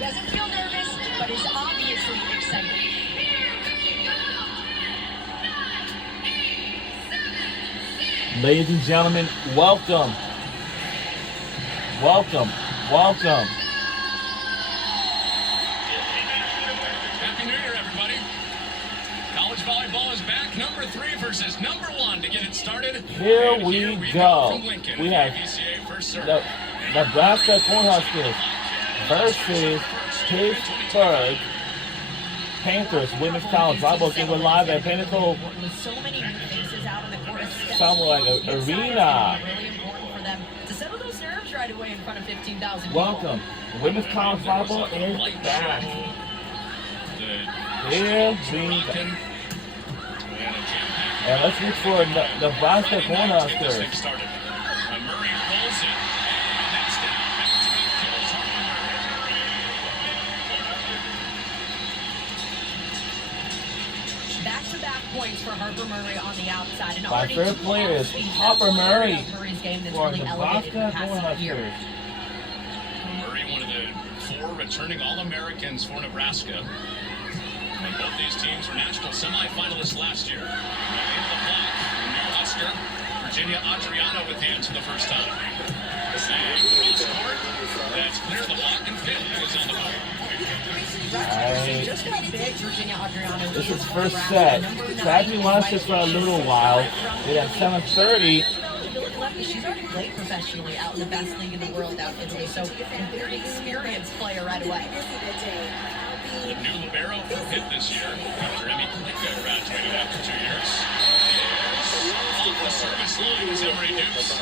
Doesn't feel nervous, but is obviously excited. Ladies and gentlemen, welcome. Welcome. Welcome. Happy New Year, everybody. College volleyball is back. Number 3 versus number 1 to get it started. Here we go. From Lincoln, we have the Nebraska Cornhuskers versus Pittsburgh Panthers Women's College Volleyball game. We're live at Pinnacle. With so many new faces out on the court, Sound like an arena. Really important for them to settle those nerves right away in front of 15,000 people. Welcome. Women's College Volleyball is back. Here we go. And let's look for the Nebraska Cornhuskers. Back-to-back points for Harper Murray on the outside. And my favorite player is Harper Murray for the Nebraska Cornhuskers. Murray, one of the 4 returning All-Americans for Nebraska. And both these teams were national semifinalists last year. Right into the block, new Husker, Virginia Adriano with hands for the first time. And cross court, that's clear the block, and Pitt is on the board. Just how big Virginia Adriano is. This is first set. Sadly lost this for a little while. It at 7:30. She's already played professionally out in the best league in the world out in Italy, so a very experienced player right away. The new libero for Pitt this year, after Emmy Kalinka graduated after 2 years, is off the service line as Emory Dukes.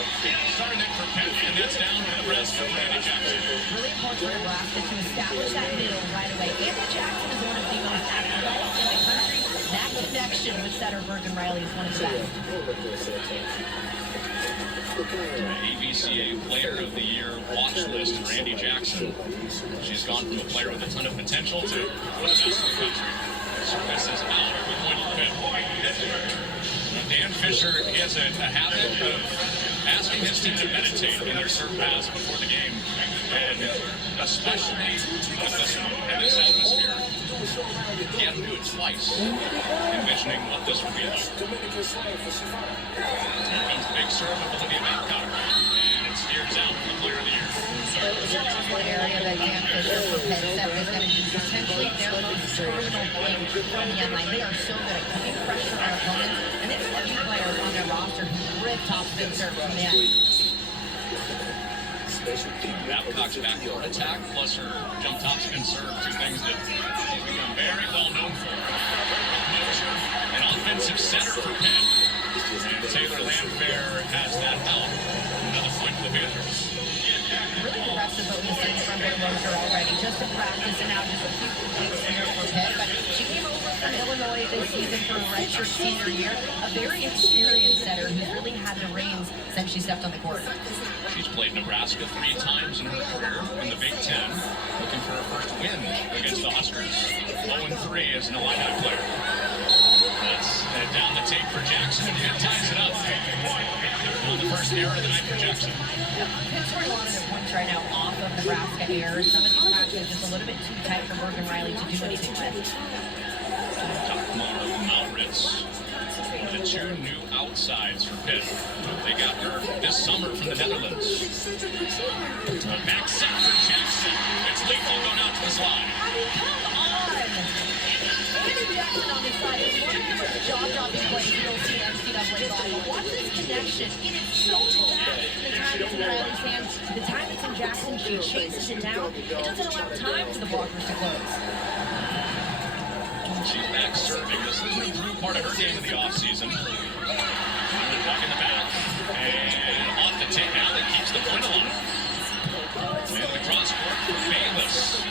Starting it for Pitt, and that's down to Nebraska for Andy Jackson. Really important for Nebraska to establish that middle right away. Andy Jackson is one of the most athletic in the country. That connection with setter Bergen Riley is one of the best. ABCA Player of the Year watch list for Andy Jackson. She's gone from a player with a ton of potential to one of the best in the country. Service is out for point Pitt. Dan Fisher, he has a habit of asking his team to meditate in their serve pass before the game. And especially with this one, in this atmosphere, he had to do it twice, envisioning what this would be like. Here comes the big serve of Olivia Babcock, and it steers out for the Player of the Year. It's one area that Dan Fisher for Pitt said is going to be potentially their most terminal point from the end line. They are so good at putting pressure on opponents, and they have a few players on their roster who rip top spin serve from the end. Babcock's backcourt attack plus her jump top spin serve, 2 things that she's become very well known for. An offensive center for Pitt. And Taylor Landfair has that out. Another point for the Panthers. Really impressive what we've seen from Bill Mosher already, just in practice and now just a few weeks here for Pitt. But she came over from Illinois this season for a redshirt senior year. A very experienced setter who's really had the reins since she stepped on the court. She's played Nebraska 3 times in her career in the Big Ten, looking for her first win against the Huskers. 0-3 as an Illini player. That's down the tape for Jackson, and Pitt ties it up on the first error of the night for Jackson. Pitt's scoring a lot of their points right now off of Nebraska errors. Some of these matches just a little bit too tight for Bergen Riley to do anything with. Takmar Maurits, one of the 2 new outsides for Pitt. They got her this summer from the Netherlands. A back set for Jackson. It's lethal going out to the slide. I mean, come on! Andy Jackson on this side is one of the most jaw-dropping plays you'll see in NCAA volleyball. Watch this connection. It is so fast. The time it's in Riley's hands, the time it's in Jackson, she chases it down. It doesn't allow time for the blockers to close. She's back serving. This is an improved part of her game in the offseason. Back in the back. And off the tape now that keeps the point alive. And the cross court for Bayless.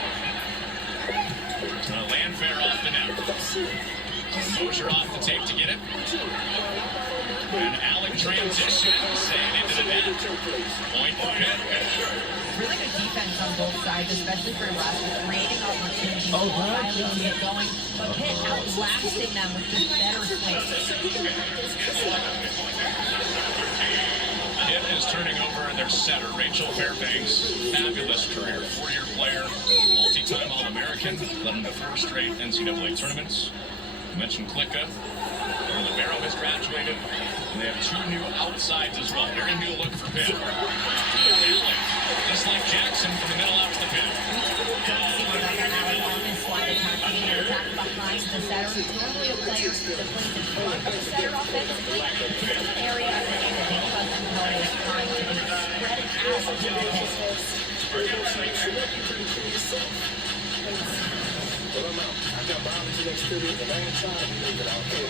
Landfair off the net. Mosher off the tape to get it. And Alec transition, saying into the net. Point for Pitt. Really good defense on both sides, especially for Nebraska, creating opportunities for Riley to get going, but Pitt outlasting them with just better swings. Pitt is turning over their setter, Rachel Fairbanks. Fabulous career, 4-year player, multi-time All-American, led them to 4 straight NCAA tournaments. I mentioned Klicka, where Libero has graduated, and they have 2 new outsides as well. Very new look for Pitt. Just like Jackson from the middle out to the pin. Slide attack, being an attack behind the setter. Normally a player that plays in front of the setter offensively. This is an area of the game that Dave Buzzard is trying to spread it out a little bit. I got biology experience and I ain't trying to leave it out there.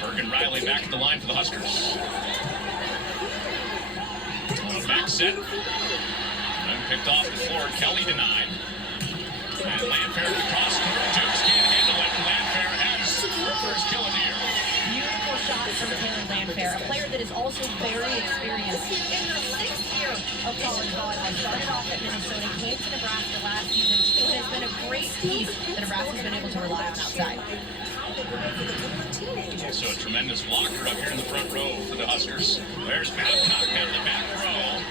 Bergen Riley back at the line for the Huskers. Back set. And picked off the floor. Kelly denied. And Landfair at the cross court. Dukes can't handle it. And Landfair has her first kill of the year. Beautiful shot from Taylor Landfair, a player that is also very experienced. In her 6th year of college volleyball, started off at Minnesota, came to Nebraska last season. It has been a great piece that Nebraska's been able to rely on outside. Also a tremendous blocker up here in the front row for the Huskers. There's Babcock down the back row.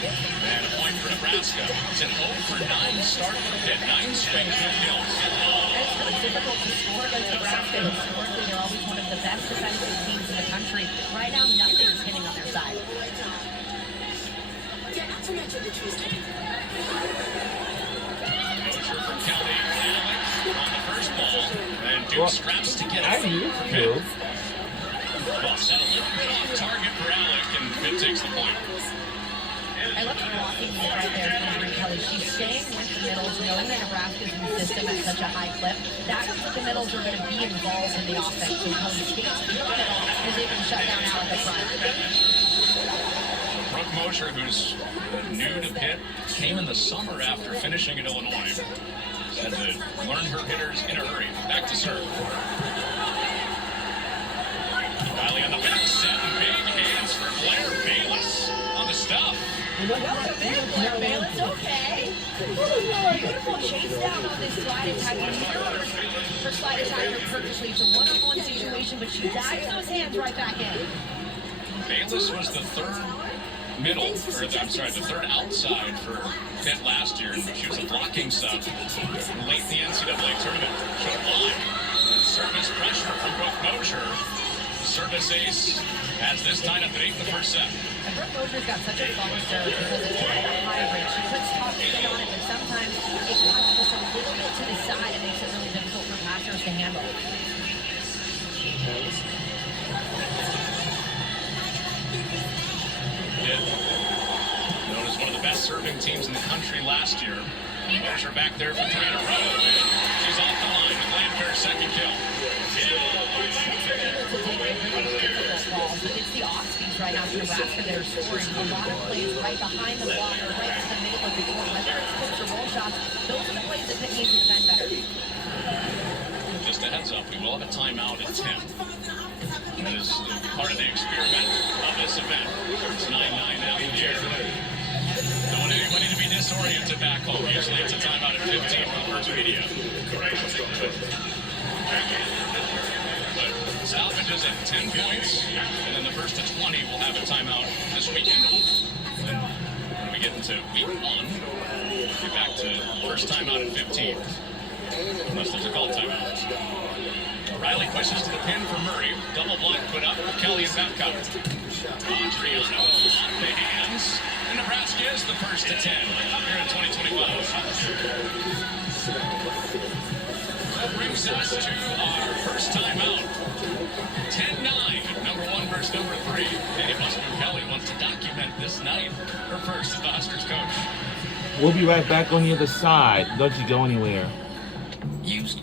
And a point for Nebraska. It's an 0 for 9 start for Pitt. 9 swings, no kills. It's really difficult to score against Nebraska. Historically, they're always one of the best defensive teams in the country. Right now, nothing's hitting on their side. Moser for Kelly. Alex on the first ball. And Duke straps to get it. Well, set a little bit off target for Alec, and Pitt takes the point. I love the blocking right there from Marie Kelly. She's staying with the middles, knowing that Nebraska's new system at such a high clip. That means that the middles are going to be involved in the offense. So Kelly skates through the middle and is able to shut down Alec up front. Brooke Mosher, who's new to Pitt, came in the summer after finishing at Illinois. Had to learn her hitters in a hurry. Back to serve. Riley on the back set, and big hands for Blair Bayless on the stuff. Welcome in, Blair Bayless. Okay. Beautiful chase down on this slide attack. Her slide attack purposely. It's a one-on-one situation, but she dives those hands right back in. Bayless was the third the third outside for Pitt last year, and she was a blocking sub late in the NCAA tournament. Showed line. Service pressure from Brooke Mosher. Service ace has this tied up at 8 in the first set. And Brooke Mosher's got such a fun serve because it's a hybrid. She puts top spin on it, but sometimes it cuts just a little bit to the side and makes it really difficult for passers to handle. Known as one of the best serving teams in the country last year. Mosher back there for 3 in a row, and she's off the line with Landfair's second kill. It's the off speeds right now for Nebraska that are scoring a lot of plays right behind the blocker, right in the middle of the court. Whether it's hooks or roll shots, those are the plays that Pitt needs to defend better. Just a heads up, we will have a timeout at 10. That is part of the experiment of this event. It's 9-9 out in the air. Don't want anybody to be disoriented back home. Usually it's a timeout at 15 for the first media. But stoppages at 10 points, and then the first to 20 will have a timeout this weekend. And when we get into week 1, we'll be back to first timeout at 15. Unless there's a call timeout. Riley pushes to the pin for Murray. Double block put up for Kelly and Babcock. Adriano off the hands. And Nebraska is the first to 10 here in 2025. That brings us to our first timeout. 10-9, number 1 versus number 3. Danny Kelly wants to document this night. Her first as the Huskers coach. We'll be right back on the other side. Don't you go anywhere.